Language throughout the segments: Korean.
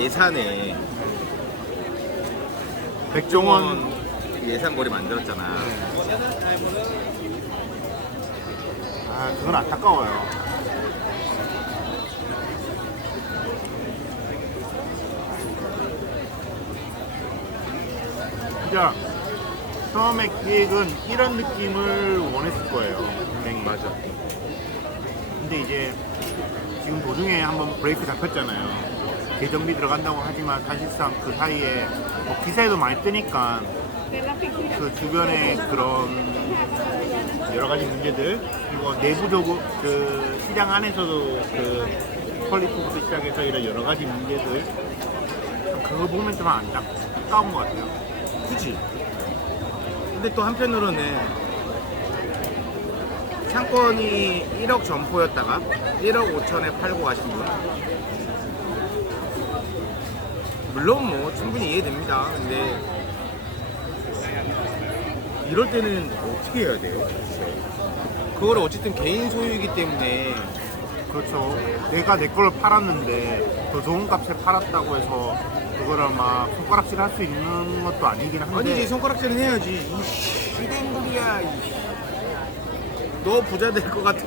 예산에 백종원 예산거리 만들었잖아. 아 그건 안타까워요. 진짜 처음에 기획은 이런 느낌을 원했을 거예요. 분명히. 맞아. 근데 이제 지금 도중에 한번 브레이크 잡혔잖아요. 재정비 들어간다고 하지만 사실상 그 사이에 뭐 기사에도 많이 뜨니까 그 주변에 그런 여러 가지 문제들 그리고 내부적으로 그 시장 안에서도 그 퀄리티부터 시작해서 이런 여러 가지 문제들 그거 보면 좀 안타까운 것 같아요. 그치. 근데 또 한편으로는 상권이 1억 점포였다가 1억 5천에 팔고 가신 분, 물론 뭐 충분히 이해됩니다. 근데 이럴 때는 어떻게 해야 돼요? 그걸 어쨌든 개인 소유이기 때문에. 그렇죠. 내가 내 걸 팔았는데 더 좋은 값에 팔았다고 해서 그거를 막 손가락질 할 수 있는 것도 아니긴 한데. 아니지, 손가락질은 해야지. 이 시댕구리야. 너 부자 될 것 같아.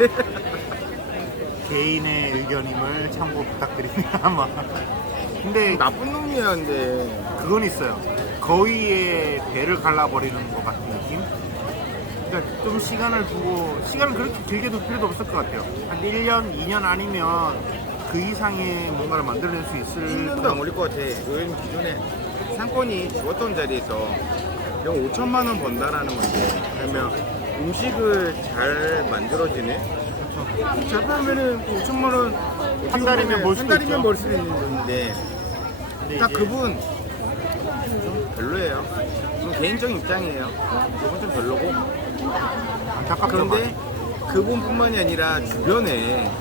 개인의 의견임을 참고 부탁드립니다. 막. 근데 나쁜 놈이야. 근데 그건 있어요. 거위의 배를 갈라버리는 것 같은 느낌? 그러니까 좀 시간을 두고, 시간을 그렇게 길게 둘 필요도 없을 것 같아요. 한 1년, 2년 아니면 그 이상의 뭔가를 만들어낼 수 있을 1년도 안 걸릴 것 같아. 왜냐면 기존에 상권이 죽었던 자리에서 약 5천만 원 번다라는 건데, 그러면 음식을 잘 만들어지네. 잡으면은 5천만 원 한 달이면 벌 수도 있죠. 벌 수 있는 돈인데, 근데 딱 이제 그분 좀 별로예요. 좀 개인적인 입장이에요. 그분 좀 별로고. 안타깝죠. 그런데 그분뿐만이 아니라 주변에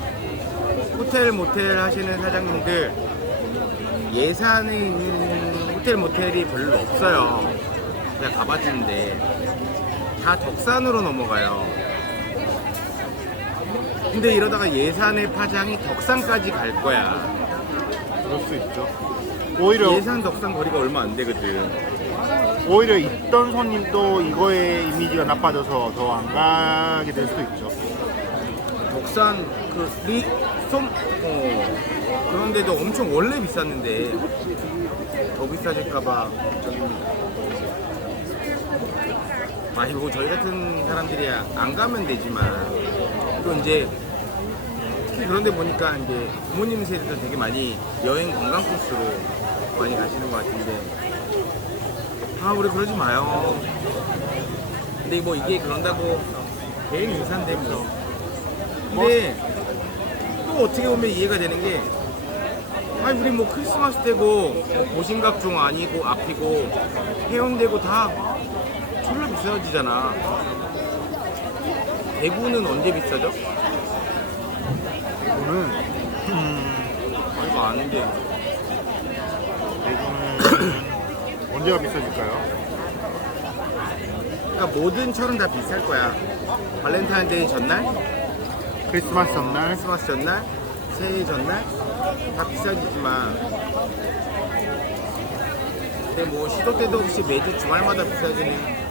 호텔 모텔 하시는 사장님들 예산에 있는 호텔 모텔이 별로 없어요. 제가 가봤는데 다 덕산으로 넘어가요. 근데 이러다가 예산의 파장이 덕산까지 갈 거야. 그럴 수 있죠. 오히려 예산 덕산 거리가 얼마 안 되거든. 오히려 있던 손님도 이거에 이미지가 나빠져서 더 안 가게 될 수도 있죠. 덕산 그 리솜 그런데도 엄청 원래 비쌌는데 더 비싸질까봐 걱정입니다. 아니 뭐 저희 같은 사람들이 안 가면 되지만 또 이제 특히 그런데 보니까 이제 부모님 세대도 되게 많이 여행 관광 코스로 많이 가시는 것 같은데 아 우리 그러지 마요. 근데 뭐 이게 그런다고 개인 유산되면서 근데 또 어떻게 보면 이해가 되는 게 아니 우리 뭐 크리스마스 때고 고심각종 아니고 앞이고 해운대고 다 졸라 비싸지잖아. 대구는 언제 비싸죠? 대구는 아 이거 아는데 대구는 언제가 비싸질까요? 그러니까 모든 철은 다 비쌀 거야. 발렌타인데이 전날, 크리스마스 전날 크리스마스 전날, 새해 전날 다 비싸지지만 근데 뭐 시도 때도 없이 매주 주말마다 비싸지는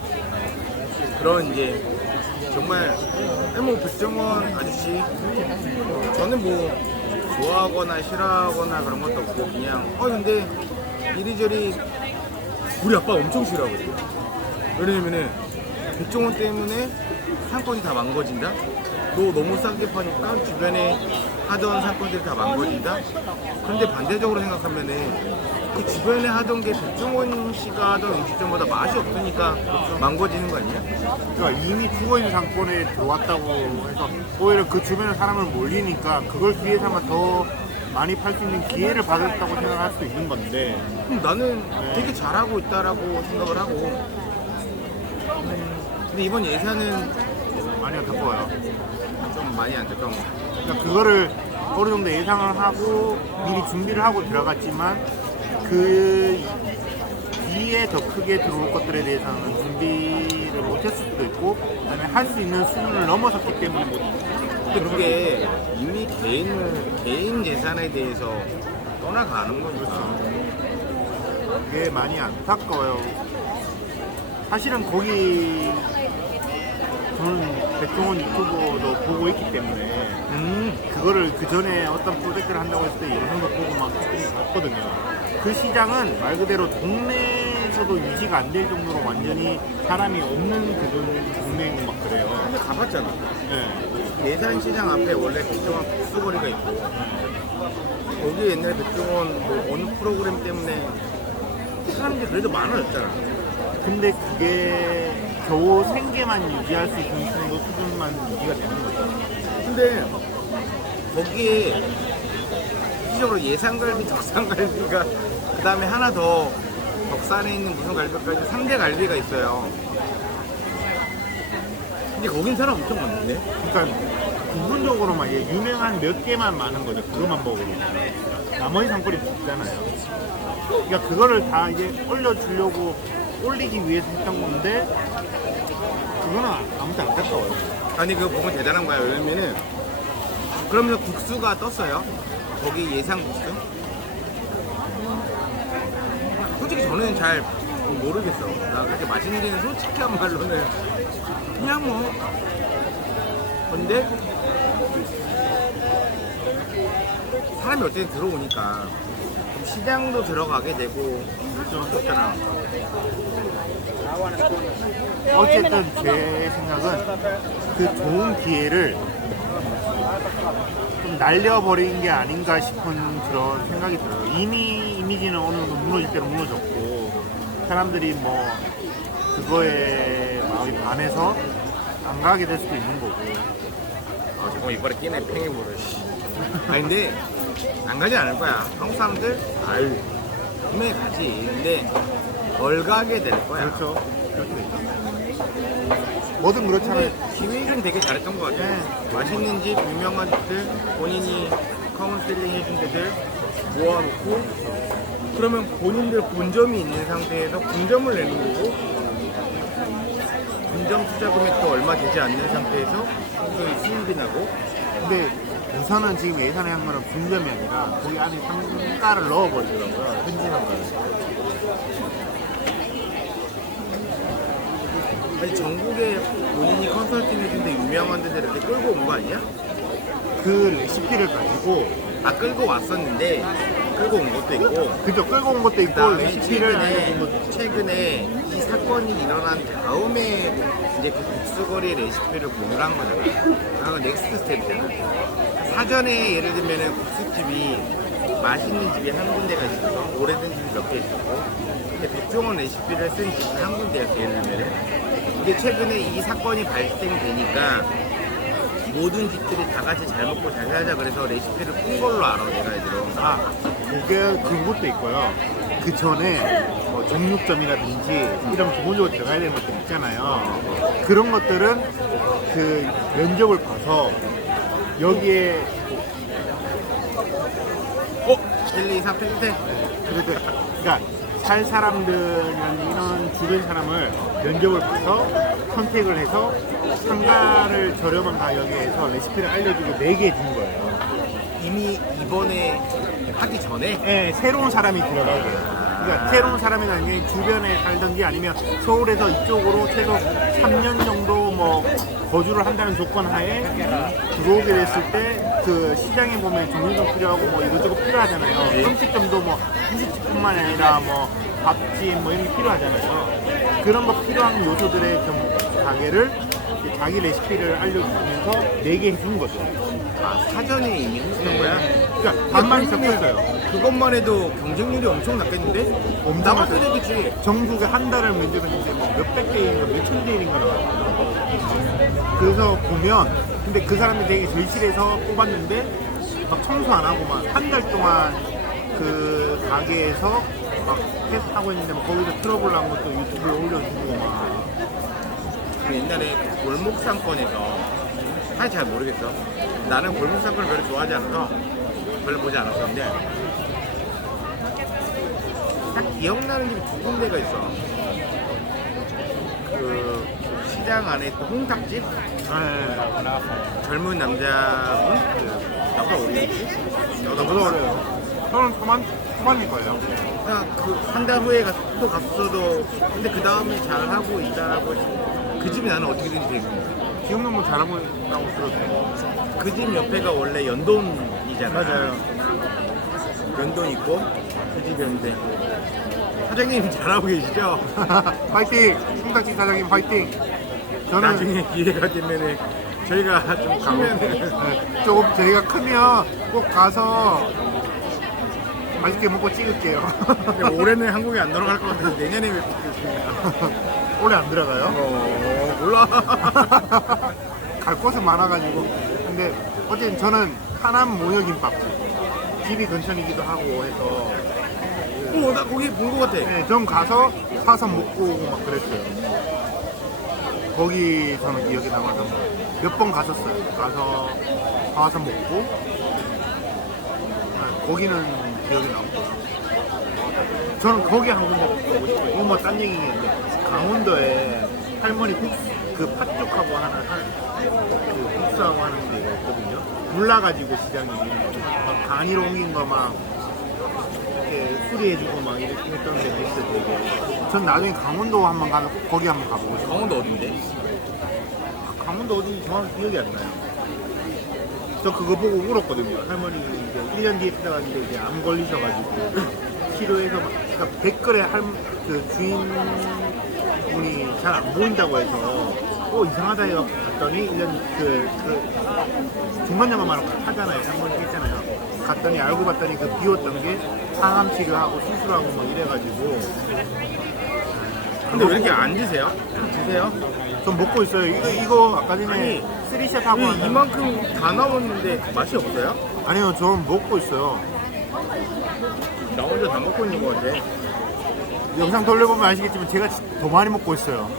그런 이제 정말 뭐 백종원 아저씨 저는 뭐 좋아하거나 싫어하거나 그런 것도 없고 그냥 근데 이리저리 우리 아빠 엄청 싫어하거든요. 왜냐면은 백종원 때문에 상권이 다 망가진다? 너 너무 싸게 파니까 주변에 하던 상권들이 다 망가진다? 그런데 반대적으로 생각하면은 그 주변에 하던 게 백종원 씨가 하던 음식점보다 맛이 없으니까 망가지는 거 아니야? 그러니까 이미 죽어있는 상권에 들어왔다고 해서 오히려 그 주변에 사람을 몰리니까 그걸 기회 삼아 더 많이 팔 수 있는 기회를 받았다고 생각할 수 있는 건데 그럼 나는 되게 잘하고 있다라고 생각을 하고 근데 이번 예산은 많이 안타까워요. 좀 많이 안타까운 거 그러니까 그거를 어느 정도 예상을 하고 미리 준비를 하고 들어갔지만 그 뒤에 더 크게 들어올 것들에 대해서는 준비를 못했을 수도 있고 그다음에 할 수 있는 수준을 넘어섰기 때문에 못. 근데 그게 이미 개인 재산에 대해서 떠나가는 거니까. 그게 많이 안타까워요. 사실은 거기 저는 백종원 유튜버도 보고 있기 때문에 그거를 그 전에 어떤 프로젝트를 한다고 했을 때 영상도 보고 막 조금 봤거든요. 그 시장은 말 그대로 동네에서도 유지가 안 될 정도로 완전히 사람이 없는 그 동네이고 막 그래요. 근데 가봤잖아. 네. 예산시장 앞에 원래 백종원 국수거리가 있고 거기 옛날에 백종원 뭐 어느 프로그램 때문에 사람들이 그래도 많아졌잖아. 근데 그게 겨우 생계만 유지할 수 있는 정도 수준만 유지가 되는 거죠. 근데 거기에 실질적으로 예산갈비, 덕산갈비가 그 다음에 하나 더 덕산에 있는 무슨 갈비까지 3대 갈비가 있어요. 근데 거긴 사람 엄청 많은데? 그러니까 부분적으로만 이게 유명한 몇 개만 많은 거죠. 그것만 먹으러. 나머지 상권이 없잖아요. 그러니까 그거를 다 이제 올려주려고 올리기 위해서 했던 건데 그거는 아무튼 안타까워요. 아니 그거 보면 대단한 거야. 왜냐면은 그러면서 국수가 떴어요. 거기 예상 국수. 솔직히 저는 잘 모르겠어. 나 그렇게 맛있는 데는 솔직한 말로는 그냥 뭐. 근데 사람이 어쨌든 들어오니까 좀 시장도 들어가게 되고 할 수밖에 없잖아. 어쨌든 제 생각은 그 좋은 기회를 좀 날려버린 게 아닌가 싶은 그런 생각이 들어요. 이미 이미지는 어느 정도 무너질 대로 무너졌고 사람들이 뭐 그거에 마음이 반해서 안 가게 될 수도 있는 거고. 아 잠깐만 이빨에 끼네 팽이물을. 아니 근데 안 가지 않을 거야. 한국 사람들 아유 분명히 가지. 근데 덜 가게 될 거야. 그렇죠. 그렇게 되죠. 뭐든 그렇잖아요. 기획은 되게 잘했던 것 같아. 맛있는 집, 유명한 집들, 본인이 카운슬링 해준 데들 모아놓고 그러면 본인들 본점이 있는 상태에서 분점을 내는 거고 분점 투자 금액도 얼마 되지 않는 상태에서 수입이 나고 근데 우선은 지금 예산에 한 거는 분점이 아니라 거기 안에 상가를 넣어버리더라고요. 현지상가를. 아니 전국에 본인이 컨설팅 해준 데 유명한 데들 이렇게 끌고 온 거 아니야? 그 레시피를 가지고 아 끌고 왔었는데 끌고 온 것도 있고 그죠, 끌고 온 것도 있고 그다음에 레시피를 알려준 것도 최근에 이 사건이 일어난 다음에 이제 그 국수거리 레시피를 공유한 거잖아. 그거 넥스트 스텝이잖아. 사전에 예를 들면은 국수집이 맛있는 집이 한 군데가 있어서 오래된 집이 몇 개 있었고 근데 백종원 레시피를 쓴 집은 한 군데였어. 예를 들면은 이게 최근에 이 사건이 발생되니까 모든 집들이 다 같이 잘 먹고 잘 살자 그래서 레시피를 푼 걸로 알아 내가 애들은. 그게 그런 것도 있고요. 그 전에 뭐 정육점이라든지 이런 기본적으로 들어가야 되는 것들 있잖아요. 그런 것들은 그 면접을 봐서 여기에 1, 2, 3, 4, 그러니까 살 사람들이나 이런 주변 사람을 면접을 봐서 선택을 해서 상가를 저렴한 가격에서 레시피를 알려주고 내게 해준 거예요. 이미 이번에 하기 전에 네, 새로운 사람이 들어가게. 그러니까 새로운 사람이라는 게 주변에 살든지 아니면 서울에서 이쪽으로 최소 3년 정도 뭐 거주를 한다는 조건 하에 들어오게 됐을 때 그 시장에 보면 정류점 필요하고 뭐 이것저것 필요하잖아요. 음식점도 뭐 음식집뿐만 아니라 뭐 밥집 뭐 이런 게 필요하잖아요. 그런 거 필요한 요소들의 좀 가게를 이제 자기 레시피를 알려주면서 내게 해준 거죠. 사전에 이미 했던 거야. 그러니까 반만 섞였어요. 그것만 해도 경쟁률이 엄청 낮겠는데? 엄청 나갔어야 낮아요. 되겠지. 전국에 한 달을 면접했는데 뭐 몇백 대인가 몇천 대인가 나왔어요. 그래서 보면 근데 그 사람들 되게 절실해서 뽑았는데 막 청소 안 하고 막 한 달 동안 그 가게에서 막 테스트하고 있는데 막 거기서 트러블 난 것도 유튜브에 올려주고 막. 옛날에 골목상권에서 사실 잘 모르겠어. 나는 골목상권을 별로 좋아하지 않아서 별로 보지 않았었는데 딱 기억나는 집이 두 군데가 있어. 그 시장 안에 있던 홍탁집? 젊은 남자분? 그 나보다 어리겠지? 너보다 어려요. 저는 초반일 거예요. 그냥 그 한 달 후에 또 갔어도 근데 그 다음에 잘 하고 있다고 그 집이 나는 어떻게든지 되고 지금은 뭐 잘하고 있다고 들었어요. 그 집 옆에가 원래 연돈이잖아. 맞아요. 연돈 있고 그 집이었는데 사장님 잘하고 계시죠? 화이팅! 충탁지 사장님 화이팅! 저는 나중에 기회가 되면은 저희가 좀 가면은 네, 조금 저희가 크면 꼭 가서 맛있게 먹고 찍을게요. 올해는 한국에 안 돌아갈 것 같아서 내년에 뵙겠습니다. 올해 안 들어가요? 몰라. 갈 곳은 많아가지고. 근데 어쨌든 저는 하남 모여김밥 집이 근처이기도 하고 해서 오, 나 거기 본 것 같아. 네, 좀 가서 사서 먹고 오고 막 그랬어요. 거기 저는 기억에 남아서 몇 번 갔었어요. 가서 사와서 먹고 네, 거기는 기억에 남고 저는 거기 한 군데 가고 싶어요. 이거 뭐 딴 얘기인데 강원도에 할머니 그 팥죽하고 하는 그 국수하고 하는 데가 있거든요. 불나가지고 시장이 막 간이로 옮긴 거 막 이렇게 수리해주고 막 이렇게 했던 데가 있어요. 되게. 전 나중에 강원도 한번 가면 꼭 거기 한번 가보고 싶어요. 강원도 어딘데? 강원도 어딘지 정확히 기억이 안 나요. 저 그거 보고 울었거든요. 할머니 이제 1년 뒤에 찾아갔는데 이제 암 걸리셔가지고 치료해서 막 그러니까 댓글에 그 주인분이 잘 안 보인다고 해서 이상하다 해서 갔더니 1년 그 중간영화만 하잖아요. 장모님 했잖아요. 갔더니 알고 봤더니 그 비웠던 게 항암 치료하고 수술하고 막 이래가지고 근데 왜 이렇게 안 드세요? 드세요? 전 먹고 있어요. 이거 아까 전에 아니, 쓰리샷 하고 왜 왔는데 이만큼 다 나오는데 맛이 없어요? 아니요, 저는 먹고 있어요. 나 혼자 다 먹고 있는 거 같아. 영상 돌려보면 아시겠지만 제가 더 많이 먹고 있어요.